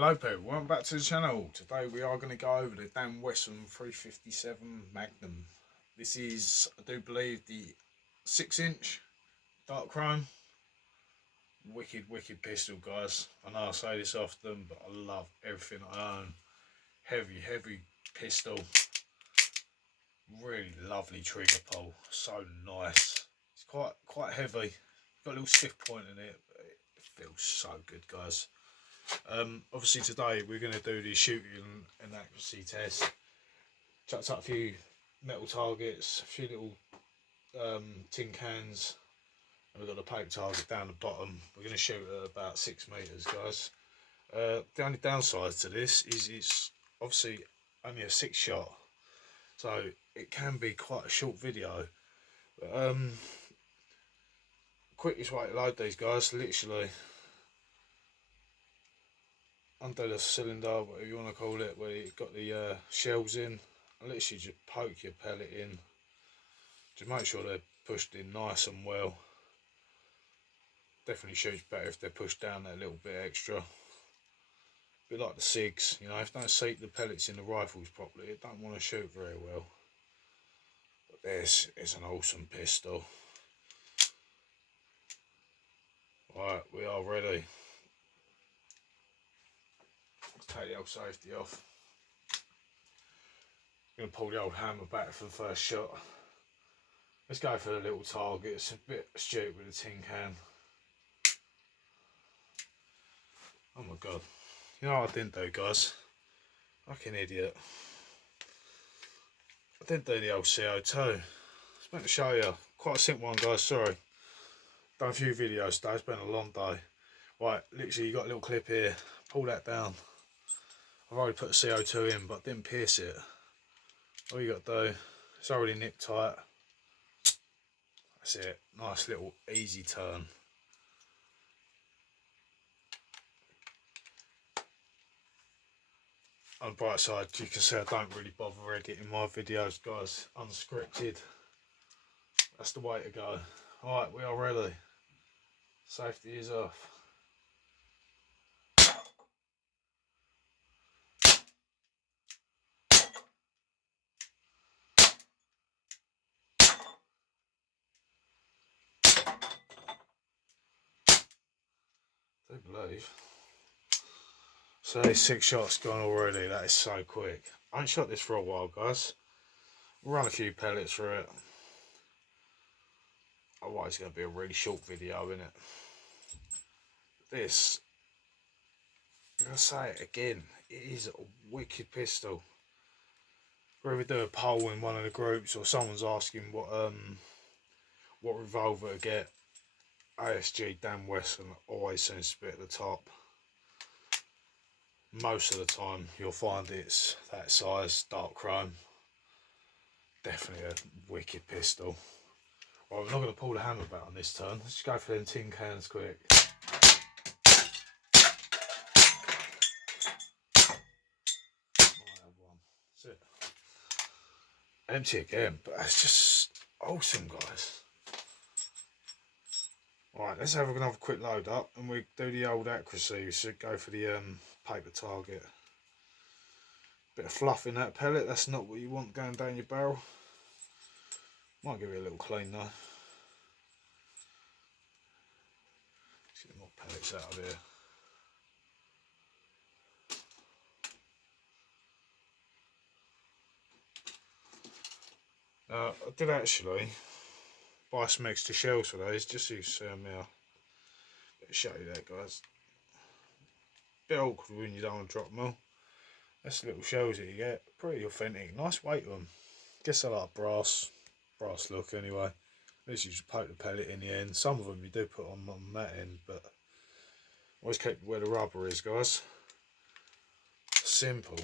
Hello people, welcome back to the channel. Today we are going to go over the Wesson 357 Magnum. This is, I do believe, the 6-inch dark chrome. Wicked pistol, guys. I know I say this often, but I love everything I own. Heavy pistol. Really lovely trigger pull. So nice. It's quite heavy. Got a little stiff point in it, but it feels so good, guys. Obviously today we're going to do the shooting and accuracy test. Chucked up a few metal targets, a few little tin cans, and we've got the paper target down the bottom. We're going to shoot at about 6 metres, guys. The only downside to this is it's obviously only a 6-shot, so it can be quite a short video. But, quickest way to load these, guys, literally under the cylinder, whatever you want to call it, where you've got the shells in, and literally just poke your pellet in. Just make sure they're pushed in nice and well. Definitely shoots better if they're pushed down that little bit extra. A bit like the SIGs, you know, if you don't seat the pellets in the rifles properly, it don't want to shoot very well. But this is an awesome pistol. Right, we are ready. Let's take the old safety off. I'm going to pull the old hammer back for the first shot. Let's go for the little target. It's a bit stupid with the tin can. Oh my god. You know what I didn't do, guys? Fucking idiot. I didn't do the old CO2. I was meant to show you. Quite a simple one, guys, sorry. Done a few videos today, it's been a long day. Right, literally you got a little clip here. Pull that down. I've already put the CO2 in, but didn't pierce it. All you got to do, it's already nipped tight. That's it. Nice little easy turn. On the bright side, you can see I don't really bother editing my videos, guys. Unscripted. That's the way to go. Alright, we are ready. Safety is off. I do believe. So 6 shots gone already. That is so quick. I ain't shot this for a while, guys. We'll run a few pellets through it. Otherwise it's going to be a really short video, isn't it? This, I'm going to say it again, it is a wicked pistol. Whether we do a poll in one of the groups or someone's asking what revolver to get, ASG Wesson always seems to be at the top. Most of the time you'll find it's that size, dark chrome. Definitely a wicked pistol. Right, we're not going to pull the hammer back on this turn. Let's just go for them tin cans quick. That's it. Empty again, but that's just awesome, guys. Right, let's have another quick load up and we do the old accuracy. We should go for the paper target. Bit of fluff in that pellet, that's not what you want going down your barrel. Might give it a little clean though. Let's get more pellets out of here. I did actually buy some extra shells for those, just so you see them now. Better show you that, guys. Bit awkward when you don't want to drop them all. That's the little shells that you get. Pretty authentic, nice weight on them. Guess I like brass look anyway. At least you just poke the pellet in the end. Some of them you do put on that end, but always keep where the rubber is, guys. Simple.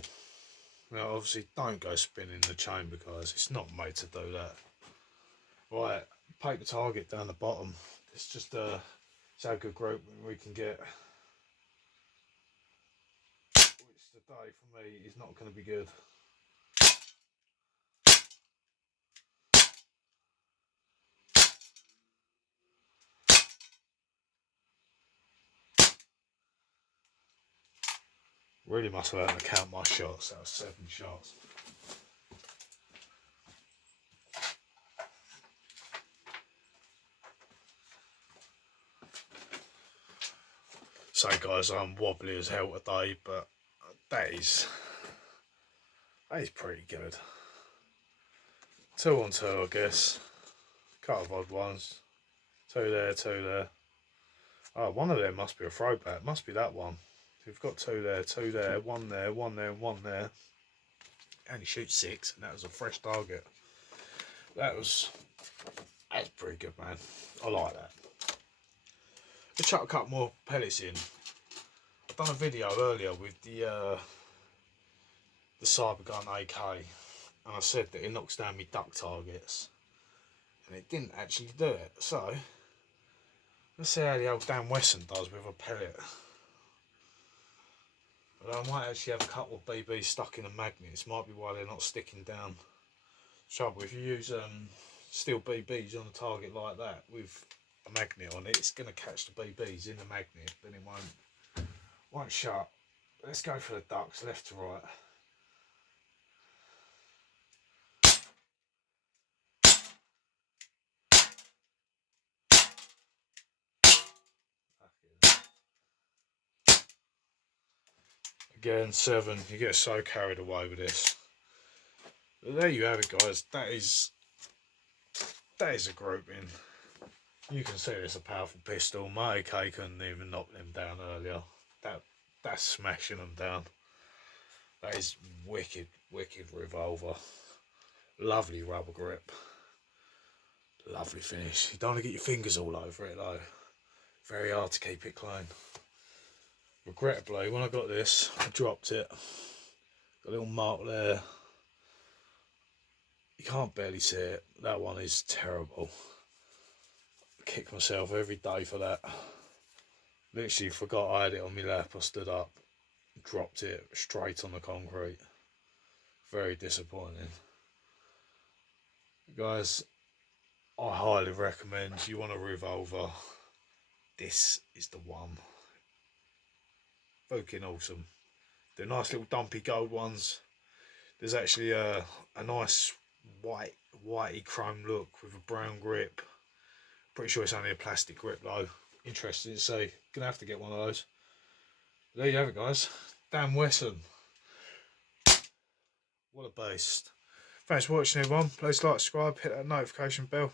Now obviously don't go spinning the chamber, guys. It's not made to do that. Right, paper target down the bottom. It's just it's how good group we can get. Which today for me is not going to be good. really must have learned to count my shots. That was 7 shots. So guys, I'm wobbly as hell today, but that is pretty good. 2 on 2, I guess. Couple of odd ones. 2 there, 2 there. Oh, one of them must be a throwback. Must be that one. We've got 2 there, 2 there, 1 there, 1 there, 1 there. Only shoot 6, and that was a fresh target. That's pretty good, man. I like that. Let's chuck a couple more pellets in. I've done a video earlier with the Cybergun AK, and I said that it knocks down me duck targets, and it didn't actually do it. So let's see how the old damn Wesson does with a pellet. But I might actually have a couple of BBs stuck in the magnets. Might be why they're not sticking down. Trouble if you use steel BBs on a target like that with a magnet on it, it's going to catch the BBs in the magnet, then it won't shut. Let's go for the ducks, left to right. Again, 7. You get so carried away with this. But there you have it, guys. That is a grouping. You can see it's a powerful pistol. My AK couldn't even knock them down earlier. That's smashing them down. That is wicked revolver. Lovely rubber grip. Lovely finish. You don't want to get your fingers all over it though. Very hard to keep it clean. Regrettably, when I got this, I dropped it. Got a little mark there. You can't barely see it. That one is terrible. I kick myself every day for that. Literally forgot I had it on my lap. I stood up, dropped it straight on the concrete. Very disappointing. Guys, I highly recommend, you want a revolver, this is the one. Fucking awesome. They're nice little dumpy gold ones. There's actually a nice whitey chrome look with a brown grip. Pretty sure it's only a plastic grip though. Interesting to see. Gonna have to get one of those. There you have it, guys. Damn Wesson. What a beast. Thanks for watching, everyone. Please like, subscribe, hit that notification bell.